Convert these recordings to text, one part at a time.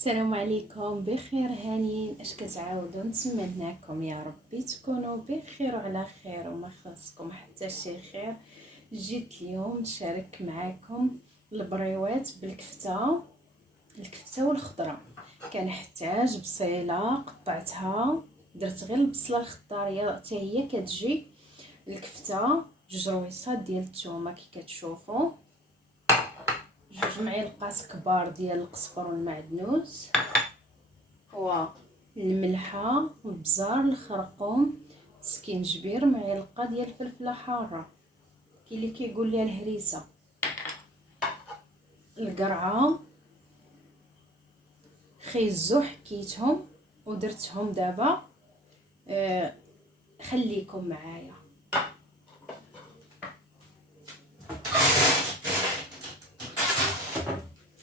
السلام عليكم، بخير هانيين. اش كتعاودوا؟ نتمنىكم يا ربي تكونوا بخير وعلى خير وما خاصكم حتى شي خير. جيت اليوم نشارك معاكم البريوات بالكفته، الكفته والخضره. كنحتاج بصيله قطعتها، درت غير البصله الخضاريه حتى هي كتجي. الكفته جوج رويصات ديال الثومه كي كتشوفوا، جوج معالق كبار ديال القزبر والمعدنوس، والملحه والبزار الخرقوم، سكينجبير، معلقه ديال الفلفله حاره، كاين اللي كيقول ليها الهريسه، القرعه، خيزو حكيتهم ودرتهم. دابا خليكم معايا.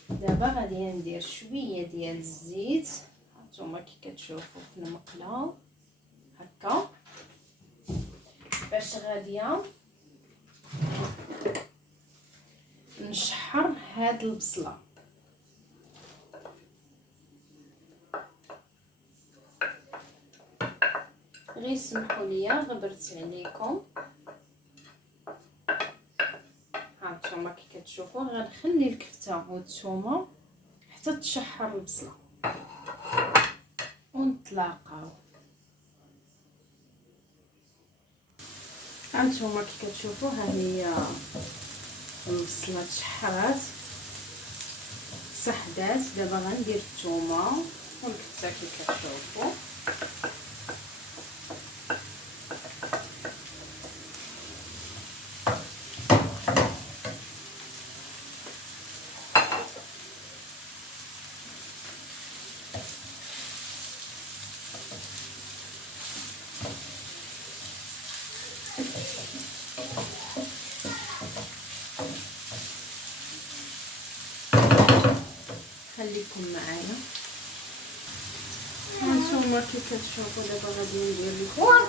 دابا غادي ندير شويه ديال الزيت، هانتوما كي كتشوفوا في المقله هكا، باش غاديه نشحر هاد البصله. غير سمحوا لي غبرت عليكم. هانتوما كي كتشوفوا غنخلي الكفته والثومه حتى تشحر البصله ونتلاقاو. هانتوما كي كتشوفوا ها هي البصله تشحرات صحدات. دابا غندير الثومه والكفته كي كتشوفوا. خليكم معايا. هانتوما كي كتشوفوا دابا غادي ندير لكم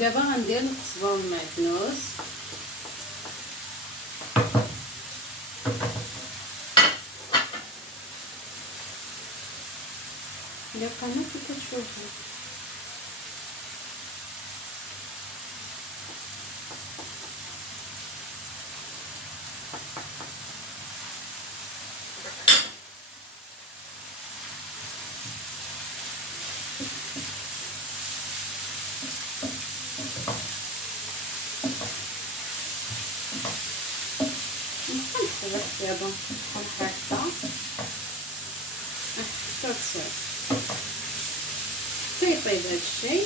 دابا غندير القزبر والمعدنوس. دابا كما كتشوفوا دابا نكون حاطه الصوص تيطيب هادشي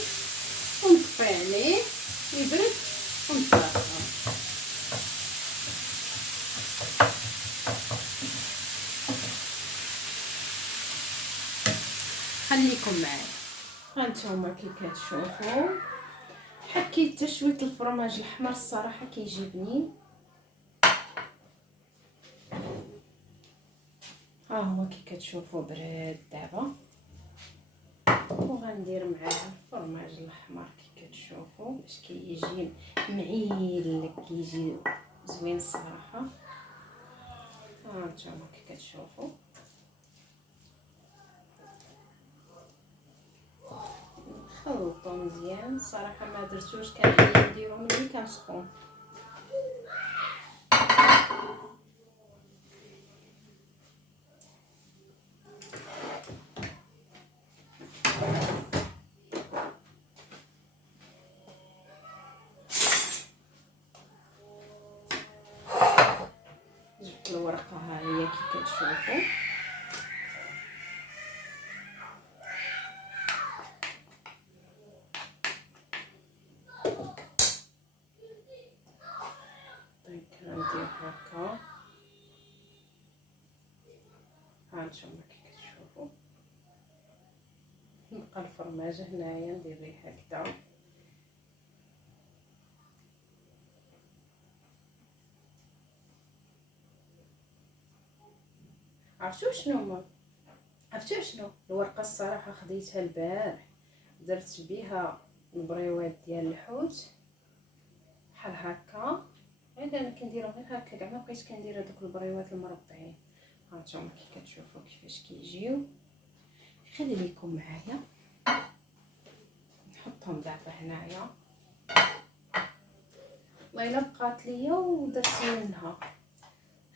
ونطفي عليه يبرد ونطلقوه. خليكم معايا. هانتوما كي كتشوفوا حكيت تشويه الفرماج الاحمر، الصراحه كيجي بنين. ها هو كي كتشوفوا براد دابا، وغندير معاه الفرماج الاحمر كي كتشوفوا باش كيجي معيل، كيجي زوين الصراحه. ها نتوما كي كتشوفوا نخلطو مزيان. الصراحه ما درتوش، كان نديرو ملي كان سخون. جبت الورقه ها هي كي كتشوفوا. غندير هكا. هانتوما كي كتشوفوا نبقى الفرماج هنايا ندير ليه هكذا عرفتوا شنو الورقه الصراحه خديتها البارح، درت بها البريوات ديال الحوت بحال هكا. انا كنديرهم غير هكا، كاع ما بقيت كندير هذوك البريوات المربعين. هانتوما كي كتشوفوا كيفاش كيجيو. خليكم معايا نحطهم دابا هنايا. والله الا بقات ليا ودرت منها،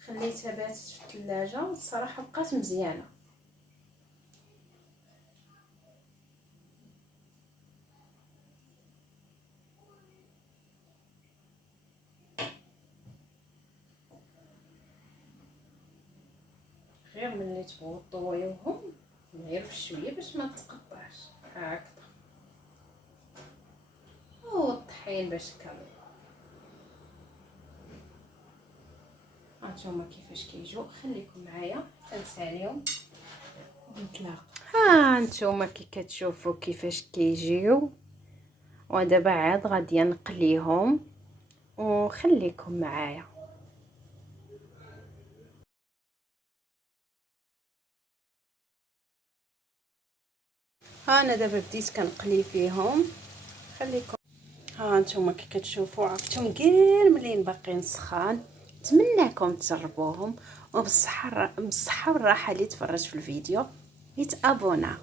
خليتها باتت في الثلاجه، الصراحه بقات مزيانه. غير ملي تبغوا طويوهم غير بشويه باش ما تقطعش هكذا. والطحين باش كامل. هانتوما كيفاش كيجيو. خليكم معايا تنساليهم ونتلاقى. هانتوما كي كتشوفوا كيفاش كيجيو، ودابا عاد غادي نقليهم وخليكم معايا. انا دابا بديت كنقلي فيهم. خليكم. ها انتم كي كتشوفوا عرفتم غير ملي باقيين سخان. نتمنىكم تجربوهم، وبالصحه والراحه اللي تفرج في الفيديو يتابونا.